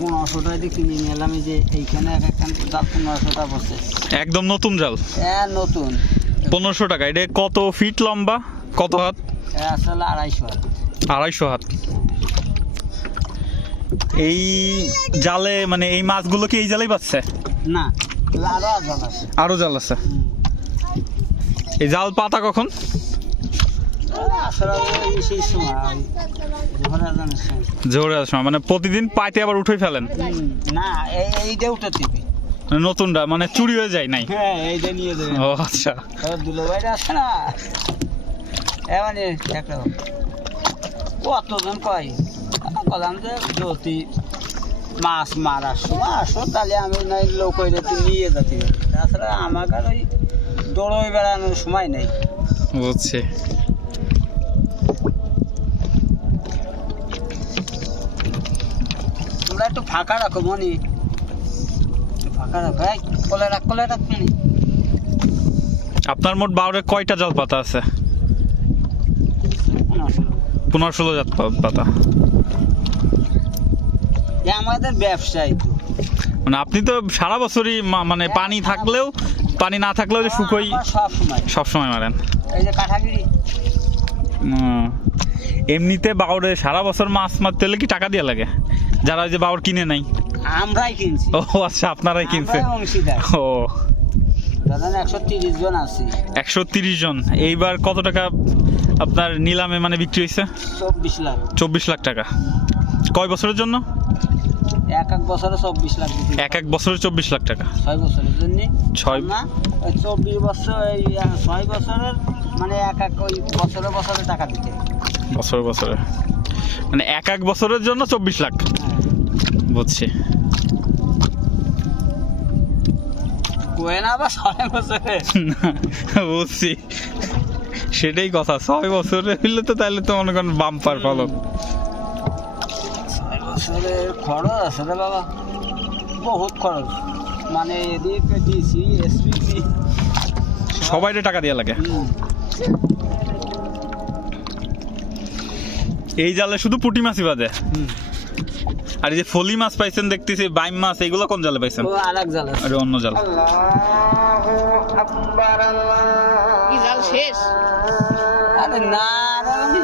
পনেরোশো টাকা দিয়ে কিনে যে এইখানে এক একখান জাল পনেরোশো টাকা বসে। একদম নতুন জাল? হ্যাঁ নতুন। পনেরোশো টাকা। এটা কত ফিট লম্বা? কত হাত? আসলে আড়াইশো আর আড়াইশো হাত। এই জালে মানে এই মাছগুলো কি এই জালেই পাচ্ছে না আরও জাল আছে। আরও জাল আছে। এই জাল পাতা কখন? ওই সময় মানে প্রতিদিন পাইতে আবার উঠে ফেলেন? না এই এইটা উঠে মানে নতুনটা মানে চুরি হয়ে যায় নাই? হ্যাঁ এইটা নিয়ে দেবে ও আচ্ছা। দুলো ভাইটা আছে না। মানে একটা কতজন কয়? বললাম যে যদি মাছ মারার সময় আসো তাহলে আমি নাই লোক নিয়ে যেতে পারি। তাছাড়া আমার ওই দৌড়ই বেড়ানোর সময় নেই। বুঝছি। তোমরা একটু ফাঁকা রাখো মনি। ফাঁকা রাখো। এই কলে রাখ কলে রাখ মনি। আপনার মোট বাউরে কয়টা জাল পাতা আছে। পনেরো ষোলো জাত পাতা। আমাদের ব্যবসায়ী তো। মানে আপনি তো সারা বছরই মানে পানি থাকলেও পানি না থাকলেও যে শুকোই সব সময়। মারেন। এই যে কাঠাগিরি এমনিতে বাউরে সারা বছর মাছ মারতে হলে কি টাকা দিয়ে লাগে? যারা ওই যে বাউর কিনে নাই? আমরাই কিনছি। ও আচ্ছা আপনারাই কিনছে আমরাই ও। একশো তিরিশ জন এইবার কত টাকা আপনার নিলামে মানে বিক্রি হয়েছে? চব্বিশ লাখ। চব্বিশ লাখ টাকা। কয় বছরের জন্য? এক এক বছরে চব্বিশ লাখ এক এক বছরে চব্বিশ লাখ টাকা। ছয় বছরের জন্য। ছয় না চব্বিশ বছর এই ছয় বছরের মানে এক এক ওই বছরে বছরে টাকা দিতে। বছরে বছরে। মানে এক এক বছরের জন্য চব্বিশ লাখ। বুঝছি। বুঝছি। সেটাই কথা ছয় বছরে হইলে তো তাহলে তো মনে করেন বাম্পার ফলন ছয় বছরে খরচ আছে রে বাবা। বহুত খরচ। মানে এদিক ডিসি এসপিসি সবাইরে টাকা দিয়ে লাগে। এই জালে শুধু পুঁটি মাছই বাদে। আর এই যে ফলি মাছ পাইছেন দেখতেছি বাইম মাছ এইগুলো কোন জালে পাইছেন? ও আর অন্য জাল। কি জাল শেষ? আরে না রে আমি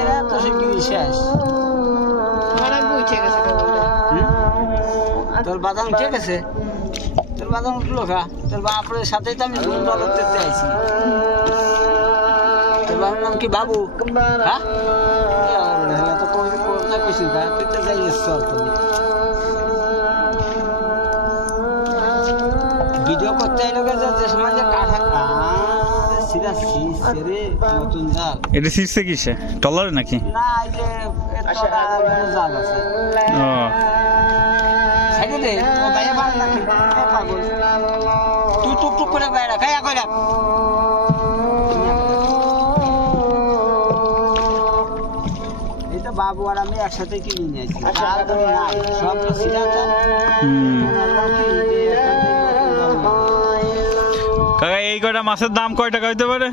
এরা তো শিগগিরই শেষ? তোর বাদাম ঠিক আছে তোর বাদাম উঠল খা। তোর বাপরের সাথেই তো আমি সুন্দর করতে আইছি তোর বাবার নাম কি বাবু? হ্যাঁ? কই কোথায় কইছিস ভাই তুই তো যাই চল তুমি ভিডিও করতে এলো যে সময় যে কাঠা সিরা সিস রে নতুন জাল এটা শীর্ষে কিসে টলারে নাকি না এই যে এর তলা আরও জাল আছে ও সাইডে দে ও বাইরে ভালো নাকি পাগল তুই টুক টুক করে বাইরে খাইয়া কইরা বাবু আর আমি একসাথে কিনে নিয়েছি আর নাই, সব তো। কাকা এই কয়টা মাছের দাম কয় টাকা হইতে পারে?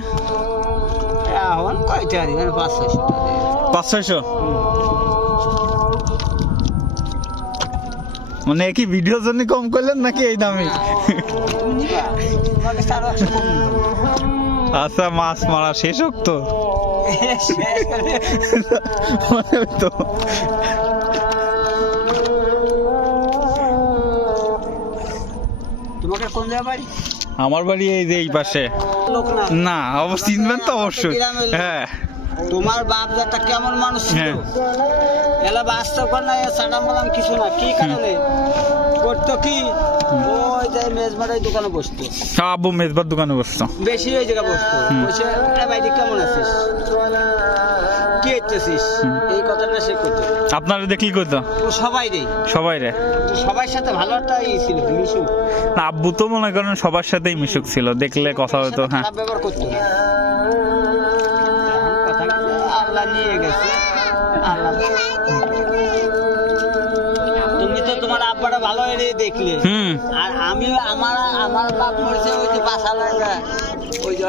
এখন কয়টা এখানে পাঁচ ছয়শো পাঁচ ছয়শো? মানে কি ভিডিওর জন্য কম করলেন নাকি এই দামে? আচ্ছা মাছ মারা শেষ হোক তো? তোমাকে কোন বাড়ি? আমার বাড়ি এই যে এই পাশে। না। অবশ্য চিনবেন তো অবশ্যই। হ্যাঁ। তোমার বাপ দাদা কেমন মানুষ ছিল? হ্যাঁ। এলা বাস্তব কর না সাডাম বললাম কিছু না। কি কারণে? করতো কি? ওই যে মেজবাড়াই দোকানে বসতো। সব আব্বু মেজবার দোকানে বসতো। বেশি ওই জায়গায় বসতো। বসে ভাই কেমন আছিস? কি হইতেছিস এই কথাটা সে করতো। আপনারা দেখলি কই তো ও সবাই রে। সবাই রে। সবার সাথে ভালো একটা ই ছিল মিশু না আব্বু তো মনে করেন সবার সাথেই মিশুক ছিল। দেখলে কথা হতো হ্যাঁ। ব্যবহার করতো আল্লাহ নিয়ে গেছে। আল্লাহ আব্বাটা ভালো এনে দেখলে হুম। আর আমি আমার আমার বাপ মরেছে ওই যে বাসা লাগা ওই যে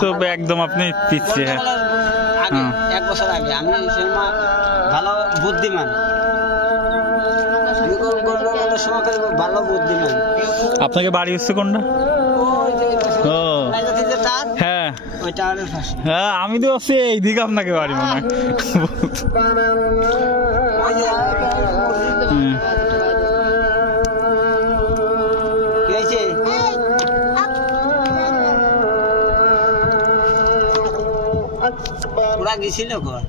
তো একদম আপনি পিছিয়ে হ্যাঁ। আগে এক বছর আগে আমি সেই মা ভালো বুদ্ধিমান। ভালো বুদ্ধিমান। আপনাকে বাড়ি হচ্ছে কোনটা? ও। হ্যাঁ। হ্যাঁ আমি তো ভাবছি এইদিকে আপনাকে বাড়ি মনে হয়। গেছিল ঘর